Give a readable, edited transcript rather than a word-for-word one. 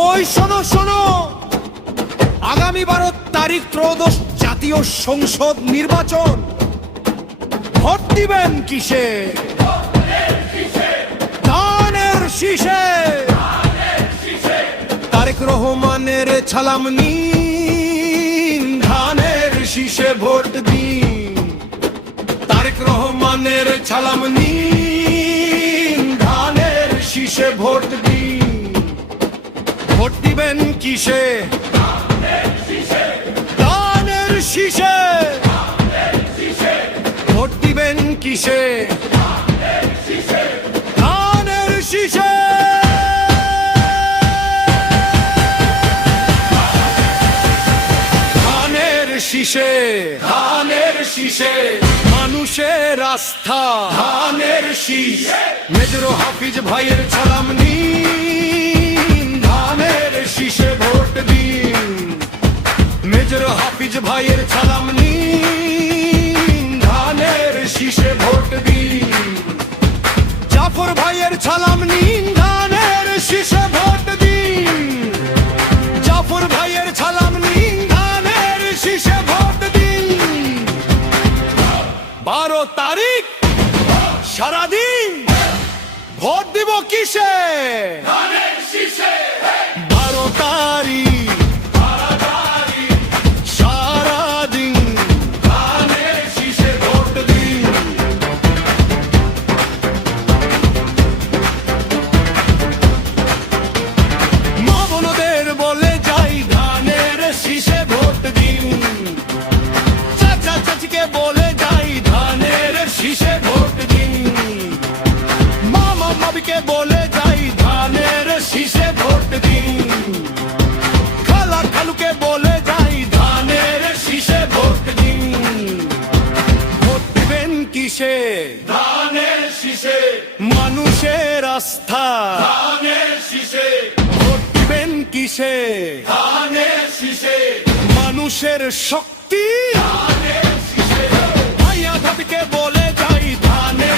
ওই শোনো শোনো, আগামী 12 তারিখ ত্রয়োদশ জাতীয় সংসদ নির্বাচন। ভোট দিবেন কিসে? ধানের শীষে। তারেক রহমানের ছালাম নিন, ধানের শীষে ভোট দিন। তারেক রহমানের ছালাম নিন, ধানের শীষে ভোট দিন। ভোট দিবেন কিসে? ধানের শীষে। ভোট দিবেন কিসে? ধানের শীষে। ধানের শীষে। ধানের শীষে মানুষের আস্থা। ধানের শীষ। মেজর হাফিজ ভাইয়ের ছালাম নিন, ধানের শীষে ভোট দিন। মেজর হাফিজ ভাইয়ের ছালাম নিন, ধানের শীষে ভোট দিন। জাফর ভাইয়ের ছালাম নিন, ধানের শীষে ভোট দিন। জাফর ভাইয়ের ছালাম নিন, ধানের শীষে ভোট দিন। 12 তারিখ সারাদিন ভোট দিব কিসে? ধানের শীষে। 12 তারিখ সারাদিন ধানের শীষে ভোট দিন। মা বোনদের বলে যাই, ধানের শীষে ভোট দিন। চাচা চাচিকে বলে যাই, ধানের শীষে ভোট দিন। মামা মামিকে বলে যাই, ধানের শীষে ভোট দিন। খালা খালুকে বলে যাই, ধানের শীষে ভোট দিন। ভোট দিবেন কিসে? ধানের শীষে। মানুষের আস্থা। ধানের শীষে। ভোট দিবেন কিসে? ধানের শীষে। মানুষের শক্তি। ধানের শীষে। ভাইয়া ভাবিকে বলে যাই, ধানের